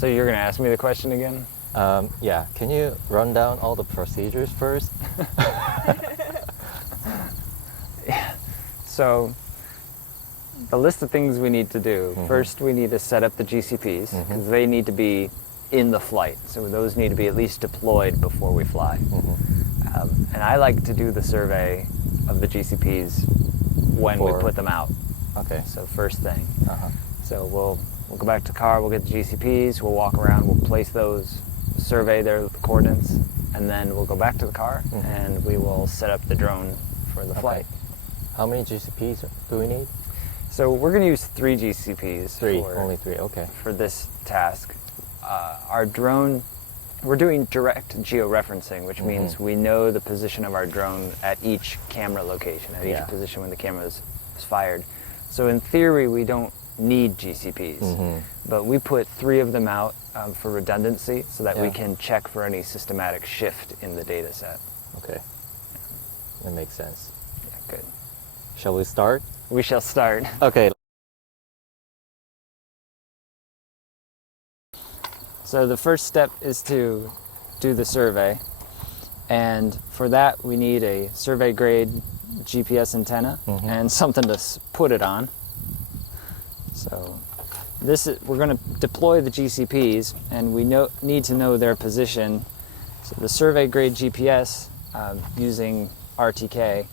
So you're going to ask me the question again? Yeah, can you run down all the procedures first? Yeah. So the list of things we need to do. First, we need to set up the GCPs because they need to be in the flight. So those need to be at least deployed before we fly. And I like to do the survey of the GCPs when we put them out. Okay. So first thing. So we'll go back to the car, we'll get the GCPs, we'll walk around, we'll place those, survey their coordinates, and then we'll go back to the car and we will set up the drone for the flight. How many GCPs do we need? So we're going to use 3 GCPs. Only 3, okay. For this task. Our drone, we're doing direct georeferencing, which means we know the position of our drone at each camera location, at each position when the camera is fired. So in theory, we don't need GCPs, but we put 3 of them out for redundancy so that we can check for any systematic shift in the data set. Okay, that makes sense. Yeah, good. Shall we start? We shall start. Okay. So the first step is to do the survey, and for that we need a survey grade GPS antenna and something to put it on. So we're going to deploy the GCPs, and we need to know their position. So the survey grade GPS using RTK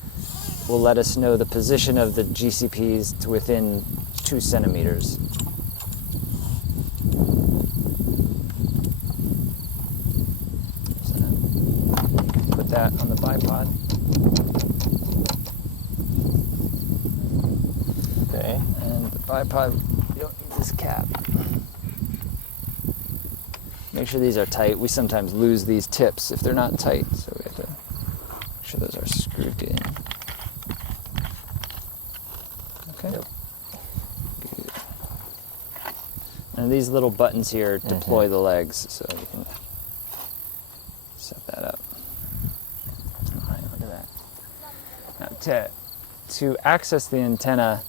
will let us know the position of the GCPs to within 2 centimeters. Put that on the bipod. Okay. And the bipod, you don't need this cap. Make sure these are tight. We sometimes lose these tips if they're not tight, so we have to make sure those are screwed in. Okay. Yep. Good. And these little buttons here deploy the legs, so you can set that up. Hang on to that. Now, to access the antenna,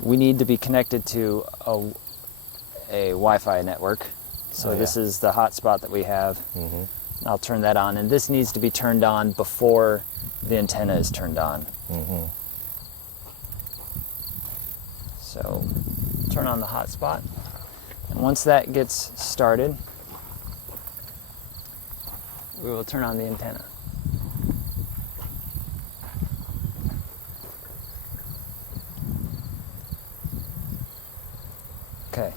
we need to be connected to a Wi-Fi network. So this is the hotspot that we have. I'll turn that on, and this needs to be turned on before the antenna is turned on. So turn on the hotspot, and once that gets started, we will turn on the antenna. Okay,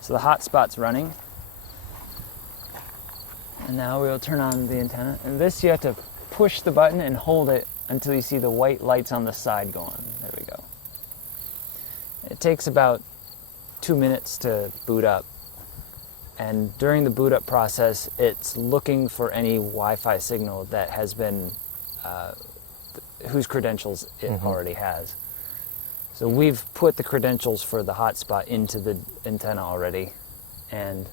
so the hotspot's running, and now we will turn on the antenna. And this, you have to push the button and hold it until you see the white lights on the side go on. There we go. It takes about 2 minutes to boot up, and during the boot up process, it's looking for any Wi-Fi signal that has been, whose credentials it already has. So we've put the credentials for the hotspot into the antenna already, and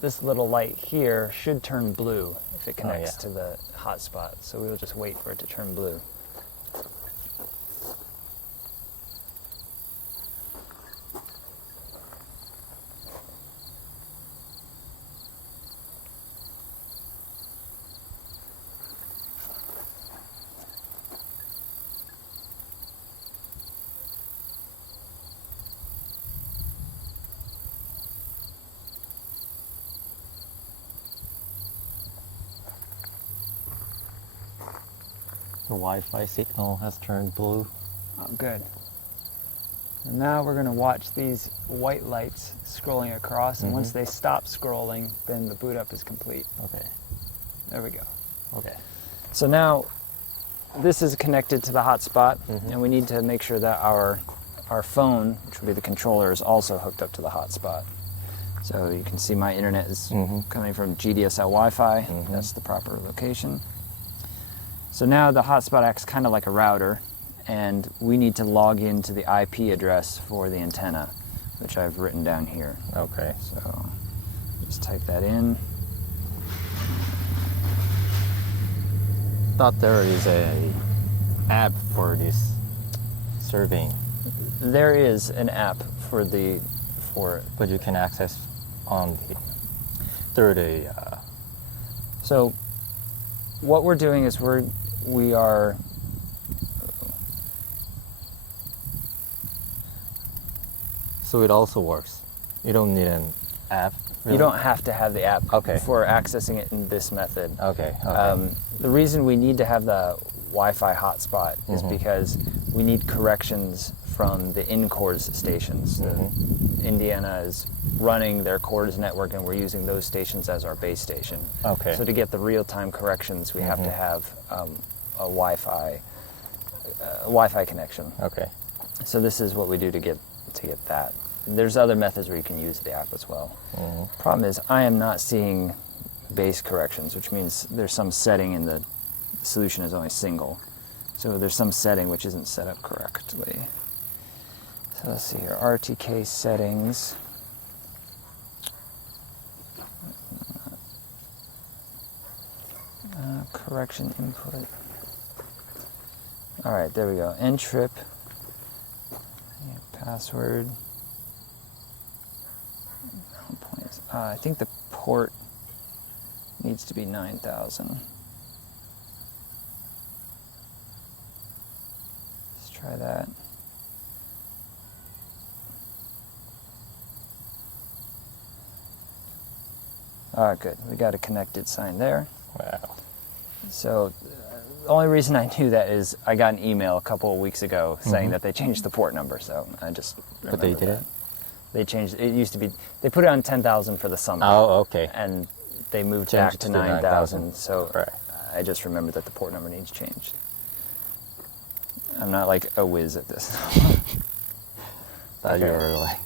this little light here should turn blue if it connects to the hotspot. So we'll just wait for it to turn blue. The Wi-Fi signal has turned blue. Oh, good. And now we're going to watch these white lights scrolling across, and once they stop scrolling, then the boot up is complete. Okay. There we go. Okay. So now this is connected to the hotspot, and we need to make sure that our phone, which will be the controller, is also hooked up to the hotspot. So you can see my internet is coming from GDSL Wi-Fi. That's the proper location. So now the hotspot acts kind of like a router, and we need to log into the IP address for the antenna, which I've written down here. Okay. So just type that in. Thought there is a app for this surveying. There is an app for for it. But you can access on the through the. So what we're doing is we are. So it also works. You don't need an app. Really? You don't have to have the app Okay. for accessing it in this method. Okay. The reason we need to have the Wi-Fi hotspot is because we need corrections from the InCORS stations. Indiana is running their CORS network, and we're using those stations as our base station. Okay. So to get the real-time corrections, we have to have a Wi-Fi connection. Okay. So this is what we do to get that. There's other methods where you can use the app as well. Problem is, I am not seeing base corrections, which means there's some setting in the solution is only single. So there's some setting which isn't set up correctly. So let's see here, RTK settings. Correction input. All right, there we go. Ntrip. Password. I think the port needs to be 9,000. Let's try that. All right, good. We got a connected sign there. Wow. So the only reason I knew that is I got an email a couple of weeks ago saying that they changed the port number, so I just But they did it? They changed it. Used to be, they put it on 10,000 for the summer. Oh, okay. And they moved Changed back to to 9,000, so Right. I just remembered that the port number needs changed. I'm not like a whiz at this. Thought you Okay. were like.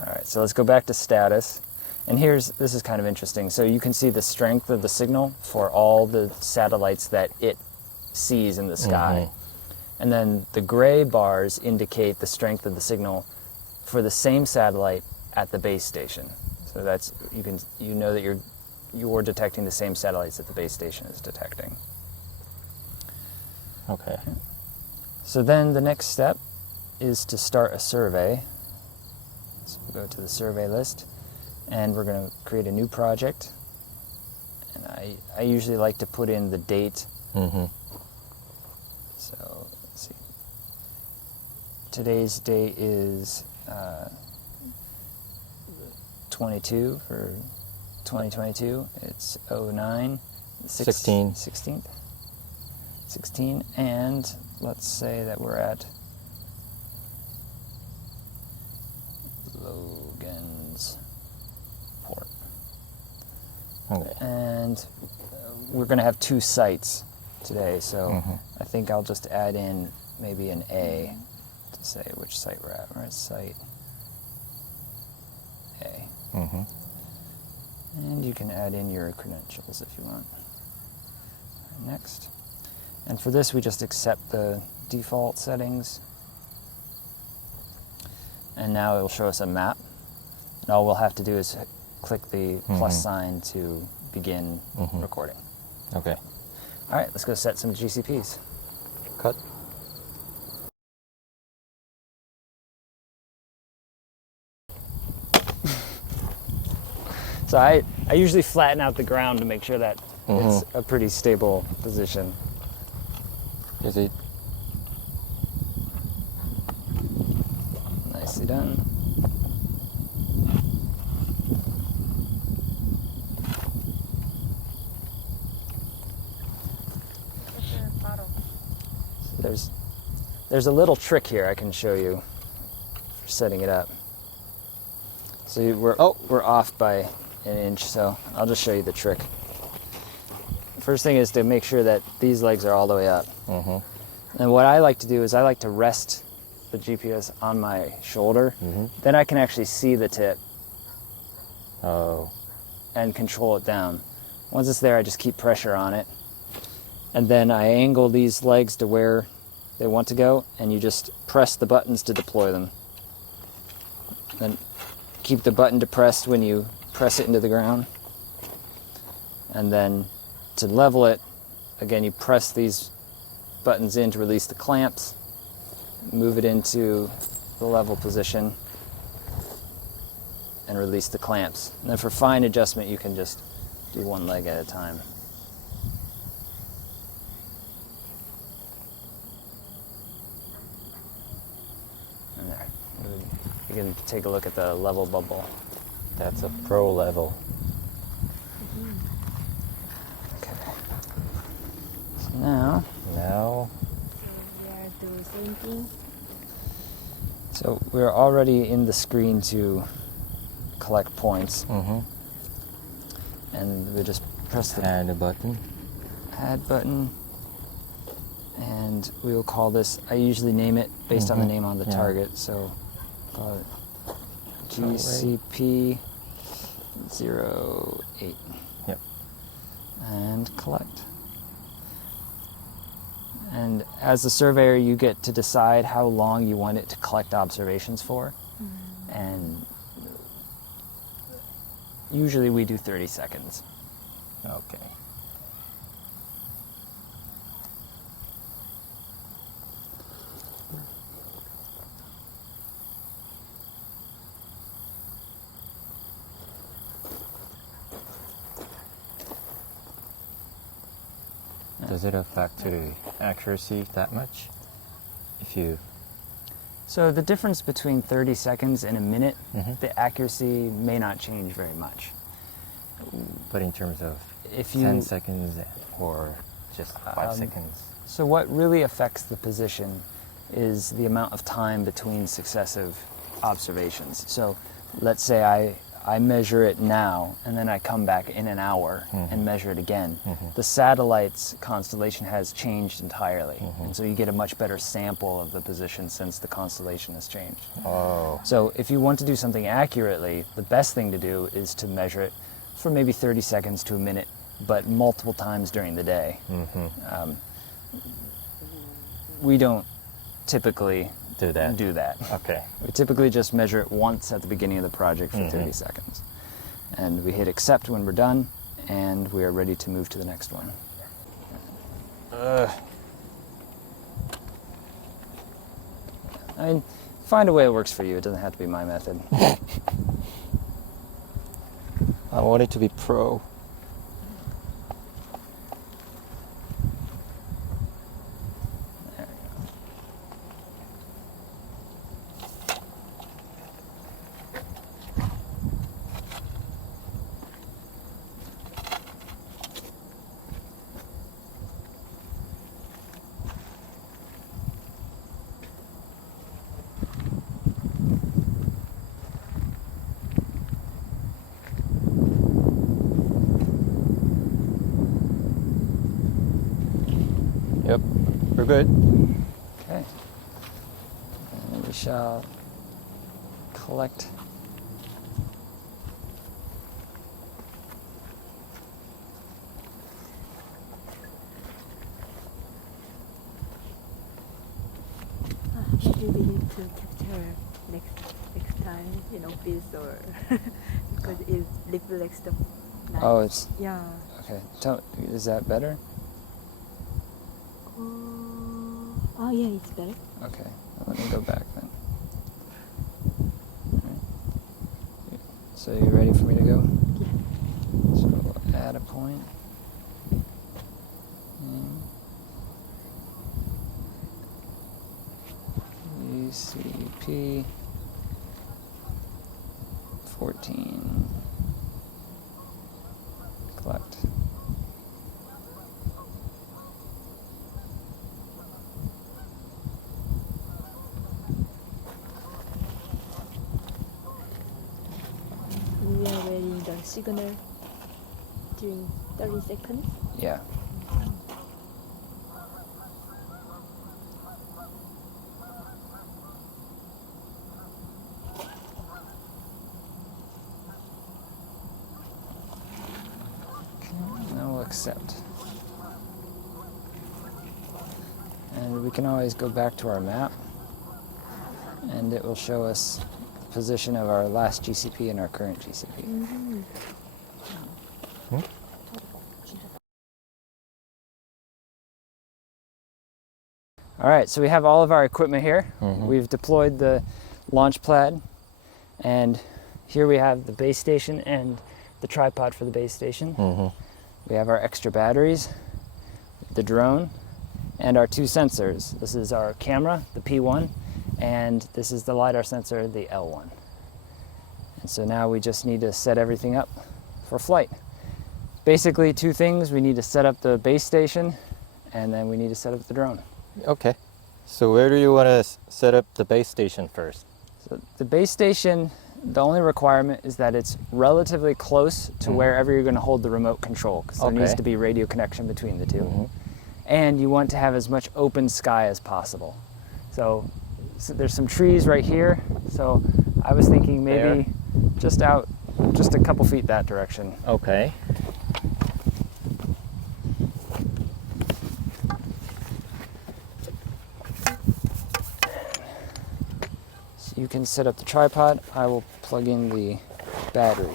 All right, so let's go back to status. And this is kind of interesting. So you can see the strength of the signal for all the satellites that it sees in the sky. And then the gray bars indicate the strength of the signal for the same satellite at the base station. So that's, you know that you're detecting the same satellites that the base station is detecting. Okay. So then the next step is to start a survey. So we'll go to the survey list, and we're going to create a new project. And I usually like to put in the date. So let's see. Today's date is 22 for 2022. It's 09. 16th. 16, and let's say that we're at Logansport. Okay. And we're going to have 2 sites today, so I think I'll just add in maybe an A to say which site we're at. We're at site A. And you can add in your credentials if you want. Next. And for this, we just accept the default settings. And now it will show us a map. And all we'll have to do is click the plus sign to begin recording. Okay. All right, let's go set some GCPs. Cut. So I usually flatten out the ground to make sure that it's a pretty stable position. Is it? Nicely done. So there's a little trick here I can show you for setting it up. So we're off by an inch, so I'll just show you the trick. First thing is to make sure that these legs are all the way up. And what I like to do is I like to rest the GPS on my shoulder. Then I can actually see the tip and control it down. Once it's there, I just keep pressure on it. And then I angle these legs to where they want to go, and you just press the buttons to deploy them. Then keep the button depressed when you press it into the ground. And then to level it, again, you press these buttons in to release the clamps, move it into the level position, and release the clamps. And then for fine adjustment, you can just do one leg at a time. And there. You can take a look at the level bubble. That's a pro level. Okay. So now We are doing same thing. So we're already in the screen to collect points, and we just press the And a button. add button, and we will call this, I usually name it based on the name on the target, so call it GCP 08. Yep. And collect. And as the surveyor, you get to decide how long you want it to collect observations for. And usually we do 30 seconds. Okay. Does it affect the accuracy that much? If you... So the difference between 30 seconds and a minute, the accuracy may not change very much. But in terms of If you, 10 seconds or just 5 seconds? So what really affects the position is the amount of time between successive observations. So let's say I measure it now, and then I come back in an hour and measure it again. The satellite's constellation has changed entirely, and so you get a much better sample of the position since the constellation has changed. Oh. So if you want to do something accurately, the best thing to do is to measure it for maybe 30 seconds to a minute, but multiple times during the day. We don't typically Do that. Okay. We typically just measure it once at the beginning of the project for 30 seconds. And we hit accept when we're done, and we are ready to move to the next one. I mean, find a way that works for you. It doesn't have to be my method. I want it to be pro. There we go. Yep, we're good. Okay. And we shall collect. Maybe we need to capture next time in office or because it reflects the light. Oh, it's Yeah. okay. Is that better? Oh yeah, it's better. Okay. Let me go back then. Alright. So you ready for me to go? Yeah. So we'll add a point. GCP 14. Collect. We are waiting the signal during 30 seconds. Yeah. Now we'll accept. And we can always go back to our map, and it will show us the position of our last GCP and our current GCP. All right, so we have all of our equipment here. We've deployed the launch pad, and here we have the base station and the tripod for the base station. We have our extra batteries, the drone, and our two sensors. This is our camera, the P1, and this is the LiDAR sensor, the L1. And so now we just need to set everything up for flight. Basically two things: we need to set up the base station, and then we need to set up the drone. Okay. So where do you want to set up the base station first? So the base station, the only requirement is that it's relatively close to wherever you're going to hold the remote control, because there needs to be radio connection between the two. And you want to have as much open sky as possible. So there's some trees right here, so I was thinking maybe just out just a couple feet that direction. Okay. You can set up the tripod. I will plug in the battery.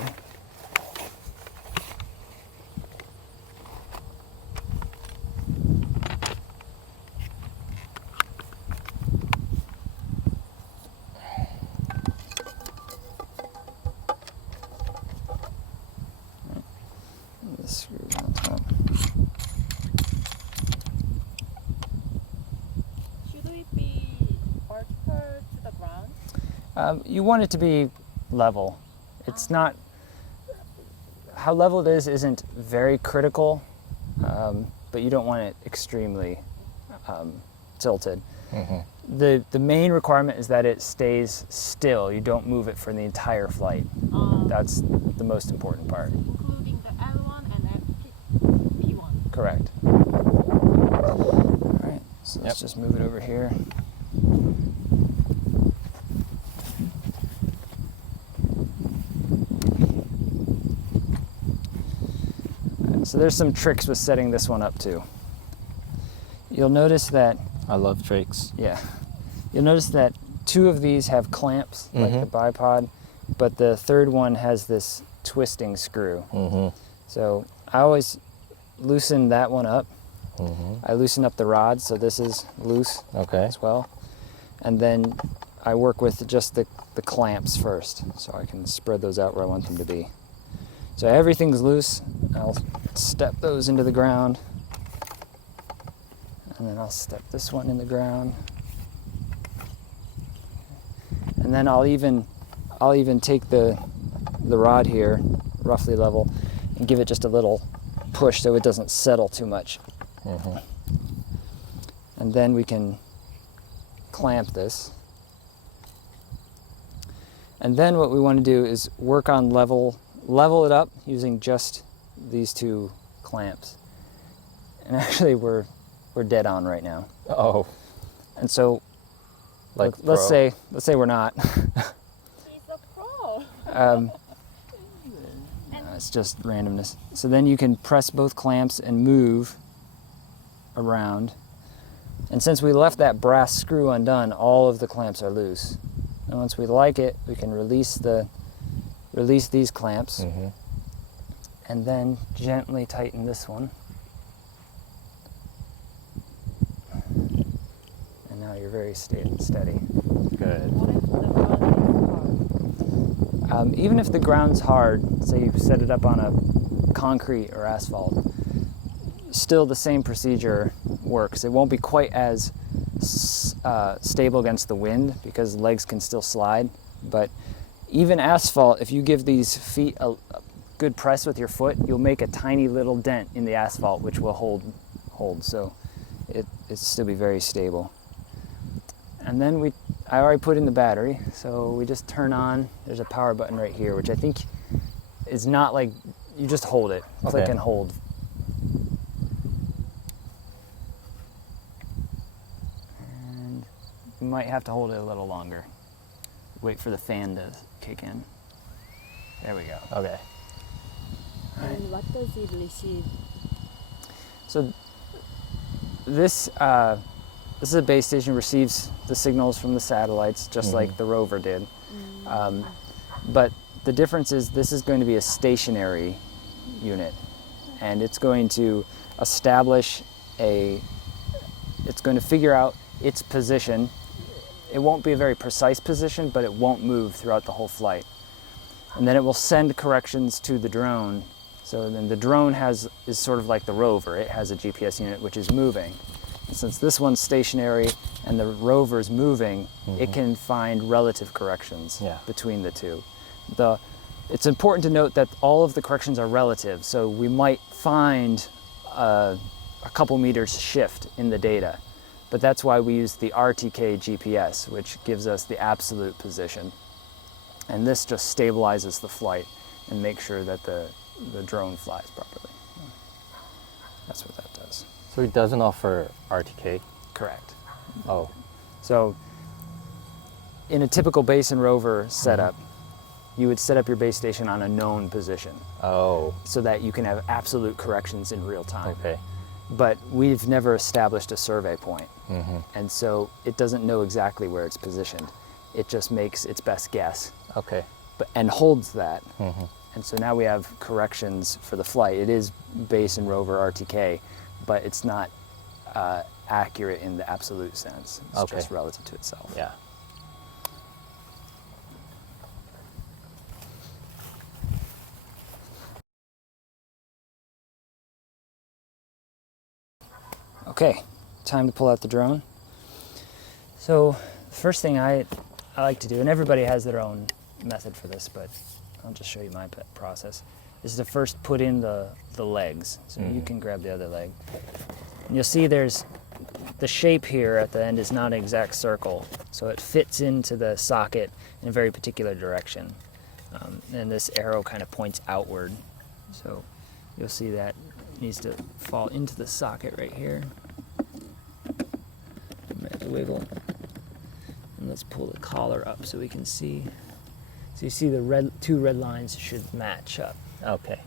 The screws on top. Should it be vertical to the ground? You want it to be level. It's not, how level it is isn't very critical, but you don't want it extremely tilted. The main requirement is that it stays still. You don't move it for the entire flight. That's the most important part. Including the L1 and P1. Correct. All right, so let's just move it over here. So there's some tricks with setting this one up too. You'll notice that, I love tricks. yeah, you'll notice that two of these have clamps, like the bipod, but the third one has this twisting screw. So I always loosen that one up. I loosen up the rod, so this is loose as well. And then I work with just the clamps first, so I can spread those out where I want them to be. So everything's loose. I'll step those into the ground, and then I'll step this one in the ground, and then I'll even take the rod here, roughly level, and give it just a little push so it doesn't settle too much. And then we can clamp this. And then what we want to do is work on level it up using just these two clamps. And actually we're dead on right now. Oh. And so Like let's say we're not. He's a pro. It's just randomness. So then you can press both clamps and move around. And since we left that brass screw undone, all of the clamps are loose. And once we like it, we can release these clamps, and then gently tighten this one. And now you're very steady. Good. What if the ground is hard? Even if the ground's hard, say you set it up on a concrete or asphalt, still the same procedure works. It won't be quite as stable against the wind because legs can still slide, but even asphalt, if you give these feet a good press with your foot, you'll make a tiny little dent in the asphalt, which will hold. So it'll still be very stable. And then I already put in the battery, so we just turn on. There's a power button right here, which I think is not like, you just hold it, click and hold. And you might have to hold it a little longer. Wait for the fan to kick in. There we go. Okay. And what does it receive? So this is a base station, receives the signals from the satellites just like the rover did. But the difference is this is going to be a stationary unit, and it's going to establish it's going to figure out its position. It won't be a very precise position, but it won't move throughout the whole flight. and then it will send corrections to the drone. So then the drone is sort of like the rover. It has a GPS unit which is moving. And since this one's stationary and the rover's moving, it can find relative corrections between the two. It's important to note that all of the corrections are relative, so we might find a couple meters shift in the data, but that's why we use the RTK GPS, which gives us the absolute position. And this just stabilizes the flight and makes sure that the drone flies properly. That's what that does. So it doesn't offer RTK? Correct. Oh. So in a typical base and rover setup, you would set up your base station on a known position. Oh. So that you can have absolute corrections in real time. Okay. But we've never established a survey point. And so it doesn't know exactly where it's positioned. It just makes its best guess. Okay. And holds that. And so now we have corrections for the flight. It is base and rover RTK, but it's not accurate in the absolute sense. It's just relative to itself. Yeah. Okay, time to pull out the drone. So the first thing I like to do, and everybody has their own method for this, but I'll just show you my process, is to first put in the legs. So you can grab the other leg. And you'll see there's the shape here at the end is not an exact circle, so it fits into the socket in a very particular direction. And this arrow kind of points outward. So you'll see that it needs to fall into the socket right here. Might have to wiggle. And let's pull the collar up so we can see. So you see the two red lines should match up. Okay.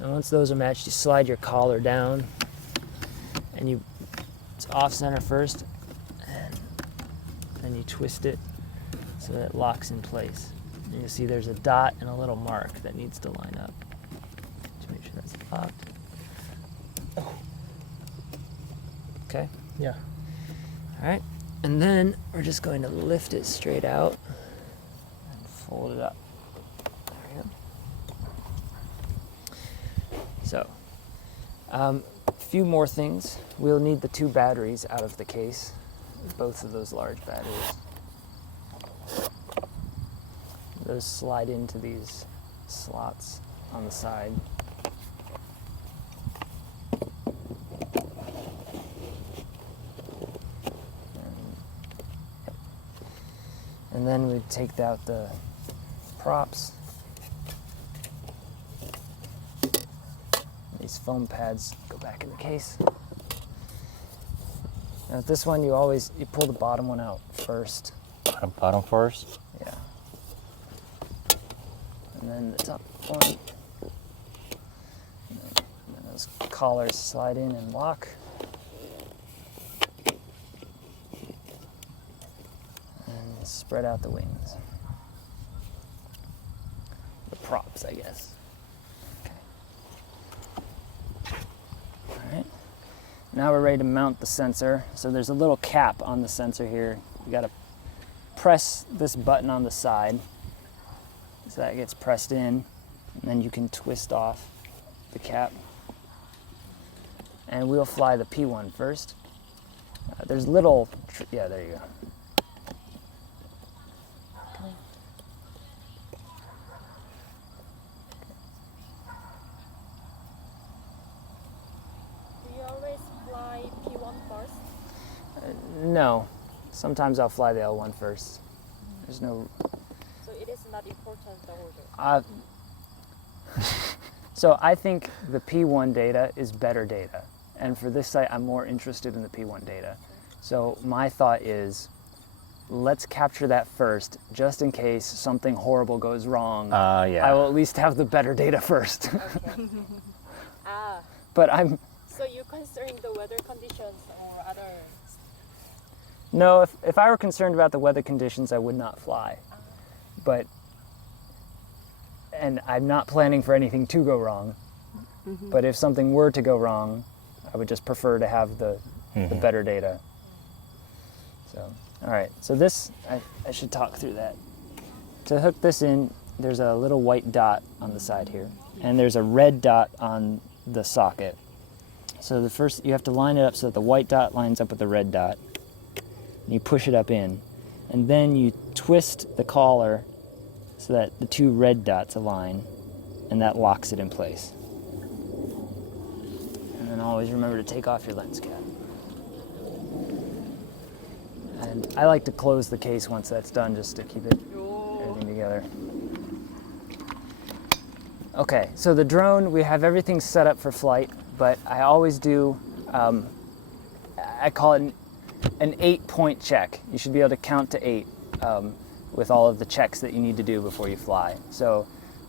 And once those are matched, you slide your collar down, and it's off center first, and then you twist it so that it locks in place. And you see there's a dot and a little mark that needs to line up to make sure that's locked. Okay? Yeah. All right. And then we're just going to lift it straight out and fold it up. There we go. So, a few more things. We'll need the 2 batteries out of the case, both of those large batteries. Those slide into these slots on the side. And then we take out the props. These foam pads go back in the case. Now with this one, you pull the bottom one out first. Bottom first? Yeah. And then the top one. And then those collars slide in and lock. And spread out the wings. The props, I guess. Alright, now we're ready to mount the sensor. So there's a little cap on the sensor here. You gotta press this button on the side so that gets pressed in, and then you can twist off the cap. And we'll fly the P1 first. There's little, yeah, there you go. No. Sometimes I'll fly the L1 first. There's no... So it is not important, the order? So I think the P1 data is better data. And for this site, I'm more interested in the P1 data. So my thought is, let's capture that first, just in case something horrible goes wrong. Yeah. I will at least have the better data first. Okay. But I'm... So you're considering the weather conditions or other... No, if I were concerned about the weather conditions, I would not fly. And I'm not planning for anything to go wrong. But if something were to go wrong, I would just prefer to have the better data. So, all right, so this, I should talk through that. To hook this in, there's a little white dot on the side here, and there's a red dot on the socket. So the first, you have to line it up so that the white dot lines up with the red dot. You push it up in, and then you twist the collar so that the two red dots align, and that locks it in place. And then always remember to take off your lens cap. And I like to close the case once that's done, just to keep everything together. Okay, so the drone, we have everything set up for flight, but I always do, I call it an 8-point check. You should be able to count to 8 with all of the checks that you need to do before you fly. So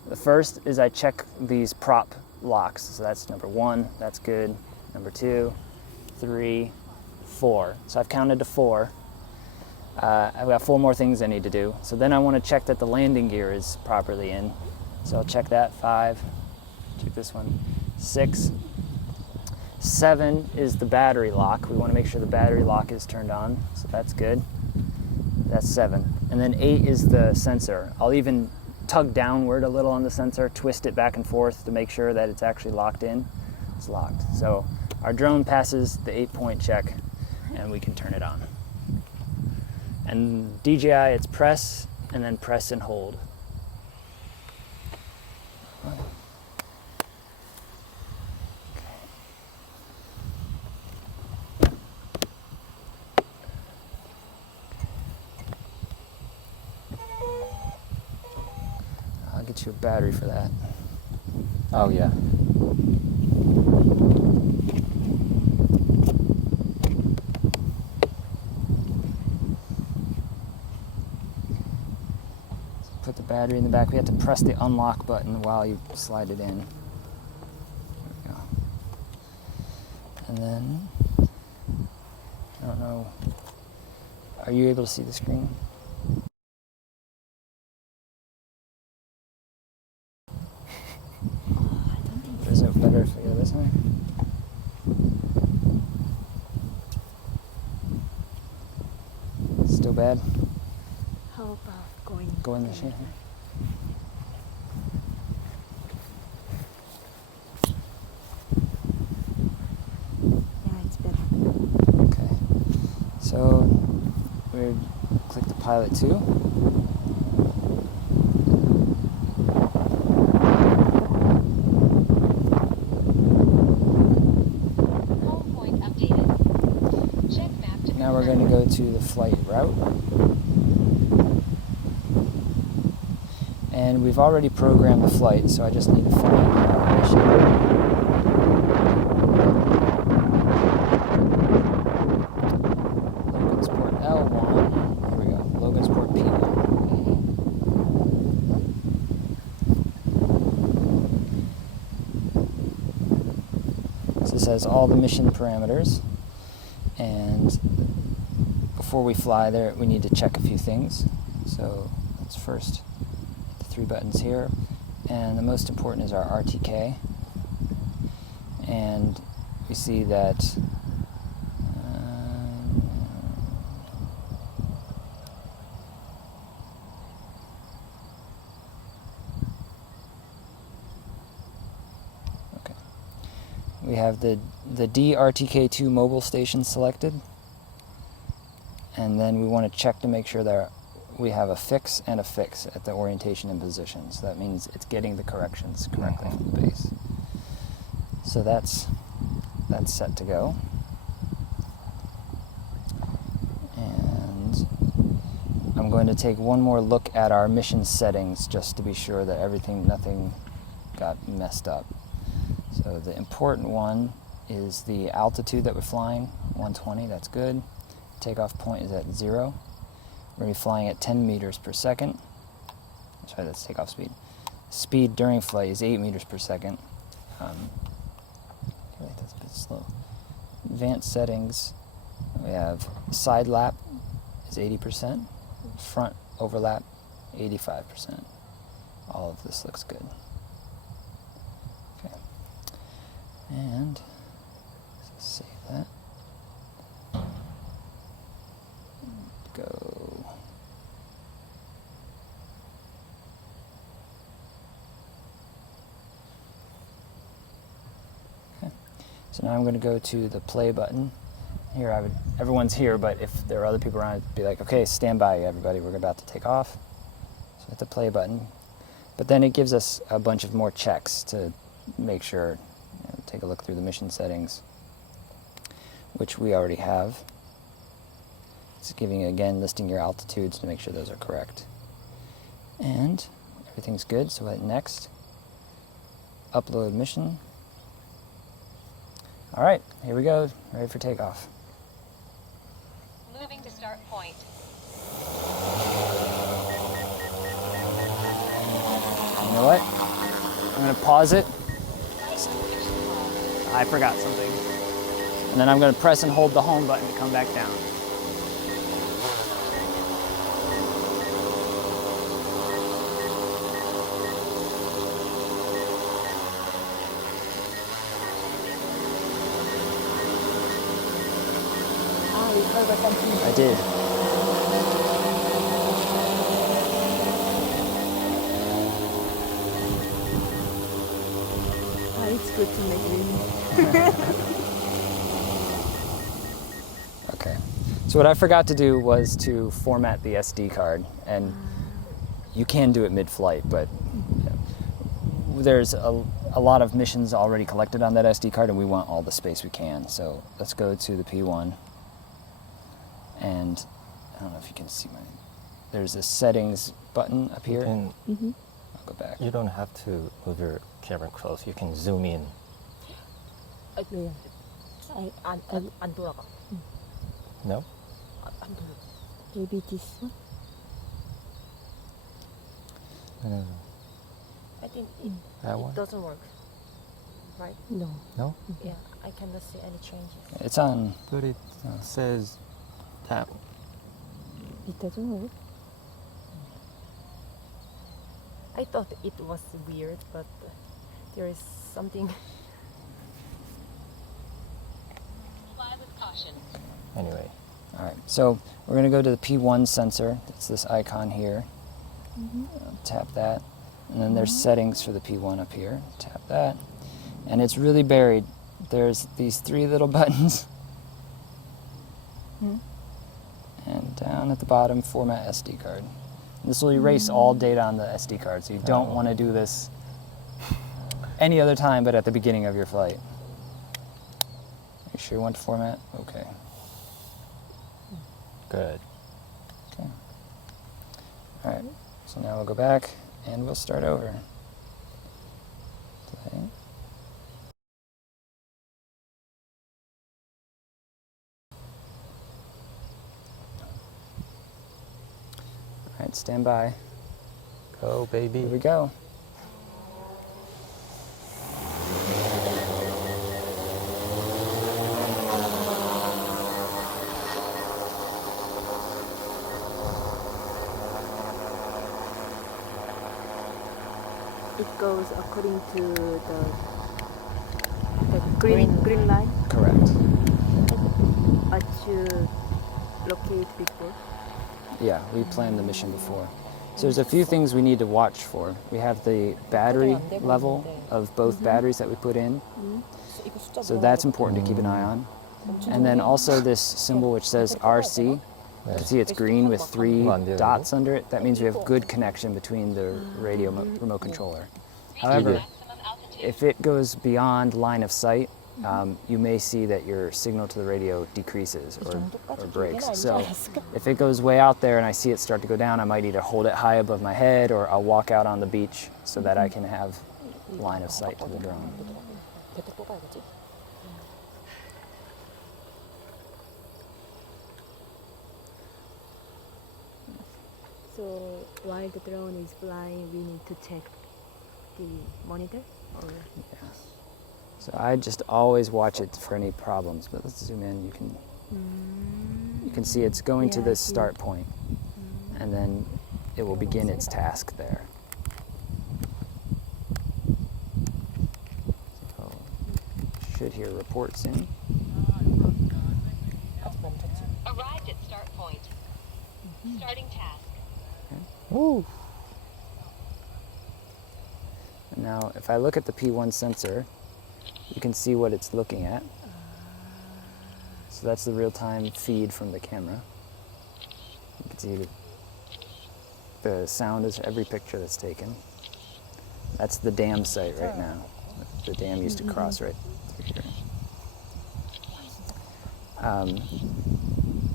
the first is I check these prop locks. So that's number 1, that's good. Number 2, 3, 4. So I've counted to 4. I've got 4 more things I need to do. So then I want to check that the landing gear is properly in. So I'll check that. 5, check this one. 6, 7 is the battery lock. We want to make sure the battery lock is turned on, so that's good. That's 7. And then 8 is the sensor. I'll even tug downward a little on the sensor, twist it back and forth to make sure that it's actually locked in. It's locked. So our drone passes the 8-point check, and we can turn it on. And DJI, it's press, and then press and hold. I'll get you a battery for that. Oh yeah. Put the battery in the back. We have to press the unlock button while you slide it in. There we go. And then, I don't know, are you able to see the screen? Is it better if I go this way? Still bad? How about going? Go in the machine. Yeah, it's better. Okay. So we click the pilot 2. Now we're going to go to the flight route. And we've already programmed the flight, so I just need to find our mission. Logansport L1. Here we go. Logansport P1. So this has all the mission parameters. And before we fly there, we need to check a few things. So let's first hit the 3 buttons here. And the most important is our RTK. And we see that okay. We have the DRTK2 mobile station selected. And then we want to check to make sure that we have a fix and a fix at the orientation and position. So that means it's getting the corrections correctly from the base. So that's set to go. And I'm going to take one more look at our mission settings just to be sure that nothing got messed up. So the important one is the altitude that we're flying, 120, that's good. Takeoff point is at 0. We're going to be flying at 10 meters per second. Sorry, that's takeoff speed. Speed during flight is 8 meters per second. I feel like that's a bit slow. Advanced settings, we have side lap is 80%, front overlap 85%. All of this looks good. Okay. And let's save that. Go. So now I'm going to go to the play button. Here, everyone's here, but if there are other people around, I'd be like, okay, stand by, everybody. We're about to take off. So hit the play button. But then it gives us a bunch of more checks to make sure, take a look through the mission settings, which we already have. It's giving you, again, listing your altitudes to make sure those are correct. And everything's good, so hit next. Upload mission. All right, here we go, ready for takeoff. Moving to start point. You know what? I'm gonna pause it. I forgot something. And then I'm gonna press and hold the home button to come back down. I did. It's good to make it. Okay. So what I forgot to do was to format the SD card, and you can do it mid-flight, but there's a lot of missions already collected on that SD card, and we want all the space we can. So let's go to the P1, and I don't know if you can see there's a settings button up here. And I'll go back. you don't have to move your camera close. You can zoom in. 네. 안 돌아가. No? 안 돌아. Maybe this one? No. I think That one? it doesn't work. Right? No. No? Yeah, I cannot see any changes. It's on. But it says that. It doesn't work. I thought it was weird, but there is something. Fly with caution. Anyway. All right. So we're gonna go to the P1 sensor. It's this icon here. Tap that, and then there's settings for the P1 up here. Tap that, and it's really buried. There's these three little buttons. And down at the bottom, format SD card. This will erase all data on the SD card, so you don't want to do this any other time but at the beginning of your flight. You sure you want to format? Okay. Good. Okay. All right, so now we'll go back and we'll start over. Play. All right, stand by. Go, baby. Here we go. It goes according to the green line, Correct. but you locate before. Yeah, we planned the mission before. So there's a few things we need to watch for. We have the battery level of both batteries that we put in. So that's important to keep an eye on. And then also this symbol which says RC. You can see it's green with 3 dots under it. That means we have good connection between the radio remote controller. However, if it goes beyond line of sight, you may see that your signal to the radio decreases or breaks. So if it goes way out there and I see it start to go down, I might either hold it high above my head or I'll walk out on the beach so that I can have line of sight to the drone. So while the drone is flying, we need to check the monitor? Or? Yeah. So I just always watch it for any problems, but let's zoom in. You can see it's going to this start point, and then it will begin its task there. So should hear reports in. Arrived at start point. Starting task. Woo. And now if I look at the P1 sensor, you can see what it's looking at. So that's the real-time feed from the camera. You can see the sound is every picture that's taken. That's the dam site right now. The dam used to cross right through here.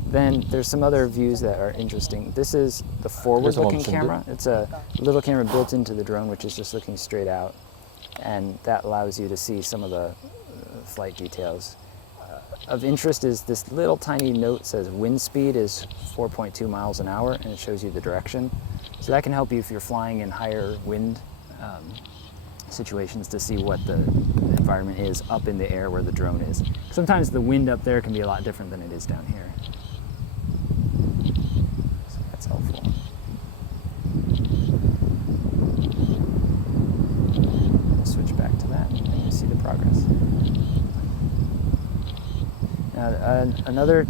Then there's some other views that are interesting. This is the forward-looking camera. It's a little camera built into the drone, which is just looking straight out, and that allows you to see some of the flight details. Of interest is this little tiny note says wind speed is 4.2 miles an hour, and it shows you the direction. So that can help you if you're flying in higher wind situations to see what the environment is up in the air where the drone is. Sometimes the wind up there can be a lot different than it is down here. So that's helpful. We'll switch back to that and you see the progress. Now, another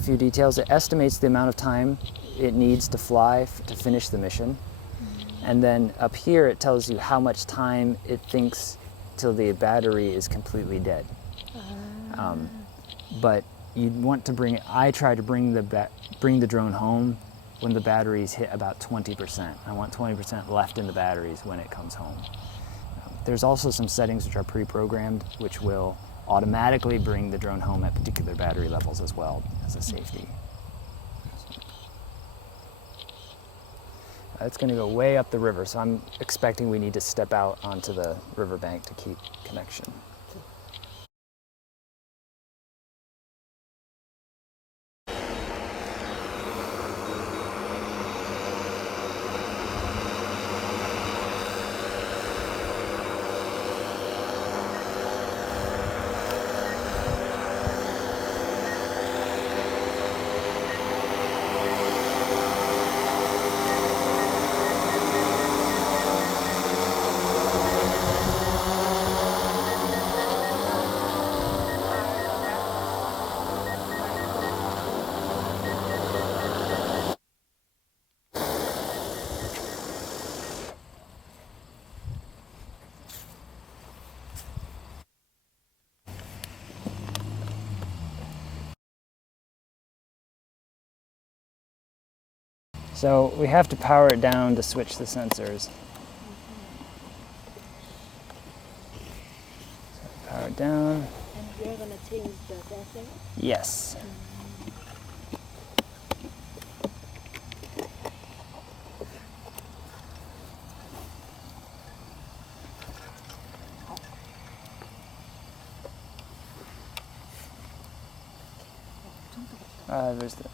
few details, it estimates the amount of time it needs to fly to finish the mission. And then up here it tells you how much time it thinks till the battery is completely dead. But you'd want to bring, I try to bring the drone home when the batteries hit about 20%. I want 20% left in the batteries when it comes home. There's also some settings which are pre-programmed which will automatically bring the drone home at particular battery levels as well as a safety. It's going to go way up the river, so I'm expecting we need to step out onto the riverbank to keep connection. So we have to power it down to switch the sensors. So power it down. And you're going to change the sensor? Yes. There's the...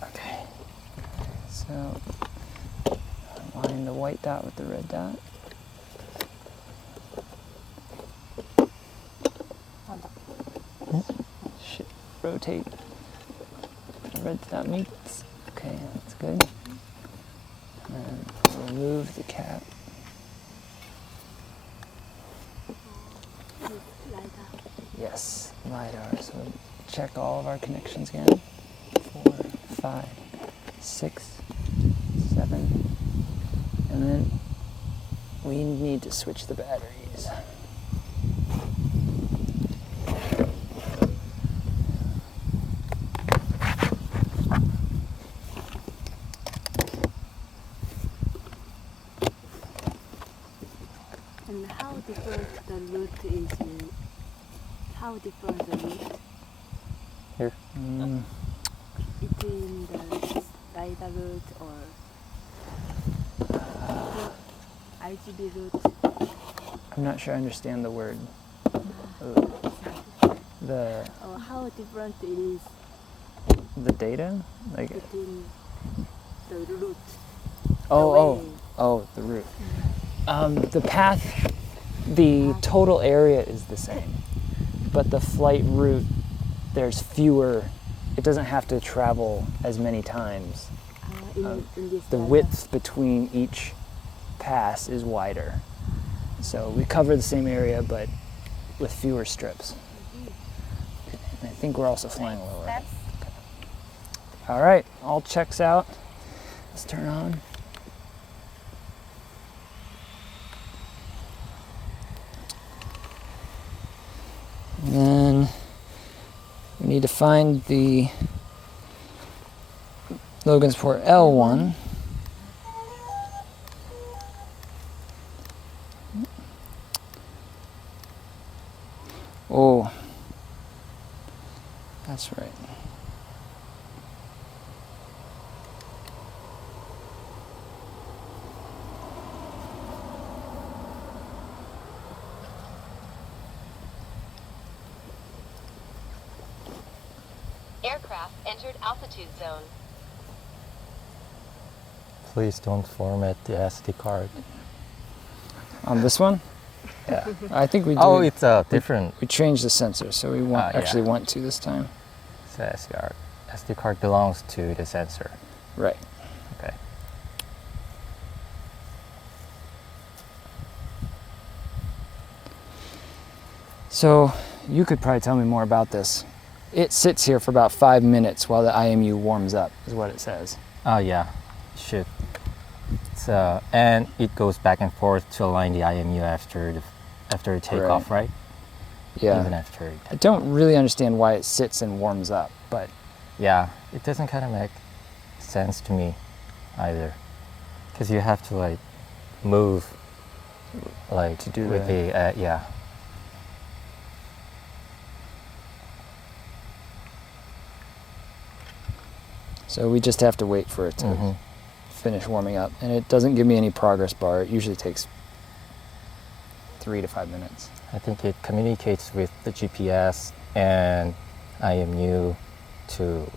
Okay, so align the white dot with the red dot. Rotate. The red dot meets. Okay, that's good. And remove the cap. Yes, LiDAR. So check all of our connections again. 4, 5, 6, 7. And then we need to switch the batteries. And how different the route is? How different the route? Here. Between the LiDAR route or RGB route? I'm not sure I understand the word. The Or how different it is the data? Like between the route? the route. The path, the total area is the same, but the flight route, there's fewer. It doesn't have to travel as many times. In this The LiDAR. width between each pass is wider. So we cover the same area, but with fewer strips. And I think we're also flying lower. Steps. All right, all checks out. Let's turn on. And then we need to find the Logansport L1. Oh, that's right. Aircraft entered altitude zone. Please don't format the SD card. On this one? Yeah. I think we do. Oh, it's different. We changed the sensor, so we want, Yeah. actually want to this time. So SD card belongs to the sensor. Right. Okay. So you could probably tell me more about this. It sits here for about 5 minutes while the IMU warms up, is what it says. Oh yeah, should. So and it goes back and forth to align the IMU after the takeoff, right? Yeah. Even after. I don't really understand why it sits and warms up, but Yeah, it doesn't kind of make sense to me either, because you have to like move, like To do with that. the yeah. so we just have to wait for it to Mhm. finish warming up. And it doesn't give me any progress bar. It usually takes 3 to 5 minutes. I think it communicates with the GPS and IMU to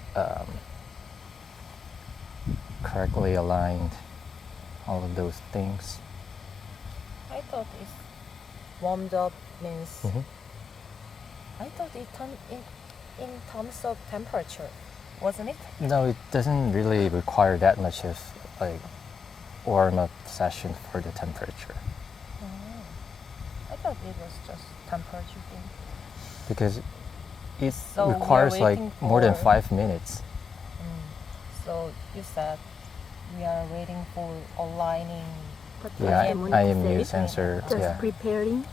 correctly align all of those things. I thought it's warmed up means. Mhm. I thought it in terms of temperature, wasn't it? No, it doesn't really require that much of like warm-up session for the temperature, I thought it was just temperature thing. because it So we are requires like waiting more than for- 5 minutes. So you said we are waiting for aligning. But Yeah, the monitor IMU says sensor. just Yeah. preparing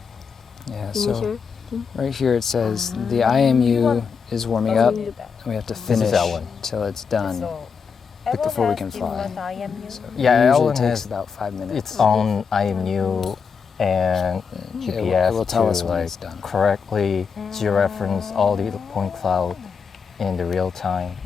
Yeah, so initial thing. right here it says the IMU is warming up. Did that. We have to This is finish that one. till it's done. So But before we can L1 has fly. inlet IMU. So Yeah, it usually L1 takes has about 5 minutes. its own IMU and And GPS it will tell to us when like it's done. correctly georeference all the point cloud in the real time.